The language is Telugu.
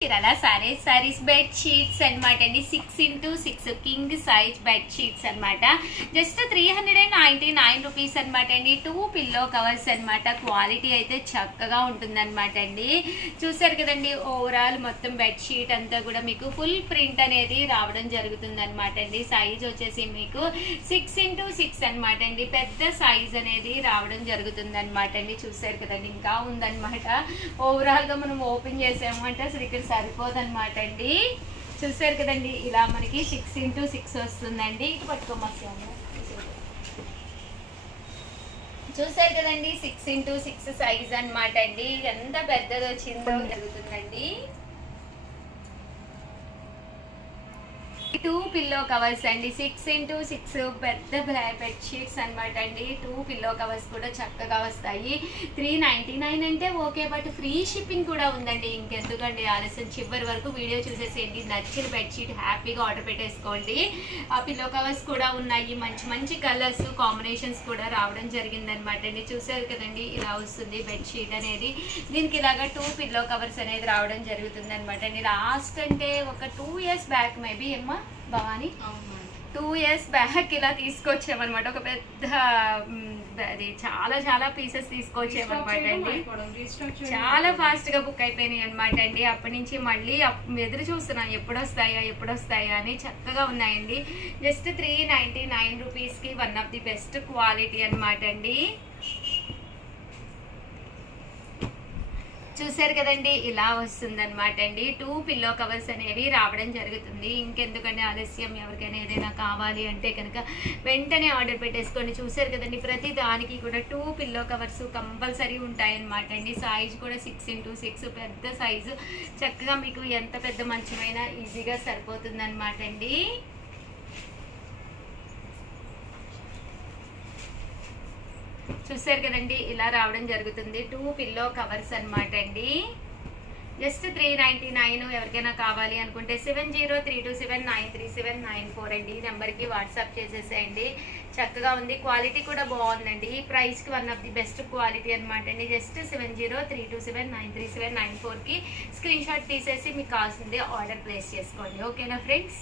ఇలా సారీస్ బెడ్ షీట్స్ అనమాట అండి. 6x6 king size bed sheets అనమాట. జస్ట్ 399 రూపీస్ అనమాట అండి. 2 పిల్లో కవర్స్ అనమాట. క్వాలిటీ అయితే చక్కగా ఉంటుంది అనమాట అండి. చూసారు కదండి, ఓవరాల్ మొత్తం బెడ్ షీట్ అంతా కూడా మీకు ఫుల్ ప్రింట్ అనేది రావడం జరుగుతుంది అనమాట అండి. సైజ్ వచ్చేసి మీకు 6x6 అనమాట అండి. పెద్ద సైజ్ అనేది రావడం జరుగుతుంది అనమాట అండి. చూసారు కదండి, ఇంకా ఉందన్నమాట. ఓవరాల్ గా మనం ఓపెన్ చేసామంటే అసలు ఇక్కడ సరిపోదన్నమాట అండి. చూసారు కదండి, ఇలా మనకి 6x6 వస్తుందండి. ఇటు పట్టుకోమొస్తాము. చూసారు కదండి, 6x6 సైజ్ అనమాట అండి. ఎంత పెద్దది వచ్చిందో జరుగుతుందండి. 2 పిల్లో కవర్స్ అండి. 6x6 పెద్ద బెడ్ షీట్స్ అనమాట అండి. 2 పిల్లో కవర్స్ కూడా చక్కగా వస్తాయి. 399 అంటే ఓకే, బట్ ఫ్రీ షిప్పింగ్ కూడా ఉందండి. ఇంకెందుకండి ఆలస్యం, చివరి వరకు వీడియో చూసేసేయండి. నచ్చిన బెడ్ షీట్ హ్యాపీగా ఆర్డర్ పెట్టేసుకోండి. ఆ పిల్లో కవర్స్ కూడా ఉన్నాయి. మంచి మంచి కలర్స్ కాంబినేషన్స్ కూడా రావడం జరిగింది అనమాట అండి. చూసారు కదండి, ఇలా వస్తుంది బెడ్ షీట్ అనేది. దీనికి ఇలాగా 2 పిల్లో కవర్స్ అనేది రావడం జరుగుతుంది అనమాట అండి. లాస్ట్ అంటే ఒక 2 years బ్యాక్ మేబీ ఏమ్మా భవాని 2 years బ్యాక్ ఇలా తీసుకొచ్చామన్నమాట. ఒక పెద్ద అది చాలా పీసెస్ తీసుకొచ్చామన్నమాట అండి. చాలా ఫాస్ట్ గా బుక్ అయిపోయినాయి అనమాట అండి. అప్పటి నుంచి మళ్ళీ ఎదురు చూస్తున్నాం ఎప్పుడు వస్తాయా అని. చక్కగా ఉన్నాయండి. జస్ట్ 399 రూపీస్ కి one of the best quality అనమాట అండి. చూసారు కదండి, ఇలా వస్తుంది అనమాట అండి. 2 పిల్లో కవర్స్ అనేవి రావడం జరుగుతుంది. ఇంకెందుకంటే ఆలస్యం, ఎవరికైనా ఏదైనా కావాలి అంటే కనుక వెంటనే ఆర్డర్ పెట్టేసుకోండి. చూసారు కదండి, ప్రతి దానికి కూడా 2 పిల్లో కవర్స్ కంపల్సరీ ఉంటాయి అనమాట అండి. సైజ్ కూడా 6x6 పెద్ద సైజు. చక్కగా మీకు ఎంత పెద్ద మంచమైనా ఈజీగా సరిపోతుంది అనమాట అండి. చూసారు కదండి, ఇలా రావడం జరుగుతుంది. 2 పిల్లో కవర్స్ అనమాట అండి. జస్ట్ 399. ఎవరికైనా కావాలి అనుకుంటే 7032793794 అండి. ఈ నెంబర్కి వాట్సాప్ చేసేసేయండి. చక్కగా ఉంది, క్వాలిటీ కూడా బాగుందండి. ఈ ప్రైస్కి one of the best quality అనమాట అండి. జస్ట్ 7032793794కి స్క్రీన్ షాట్ తీసేసి మీకు కావాల్సింది ఆర్డర్ ప్లేస్ చేసుకోండి. ఓకేనా ఫ్రెండ్స్?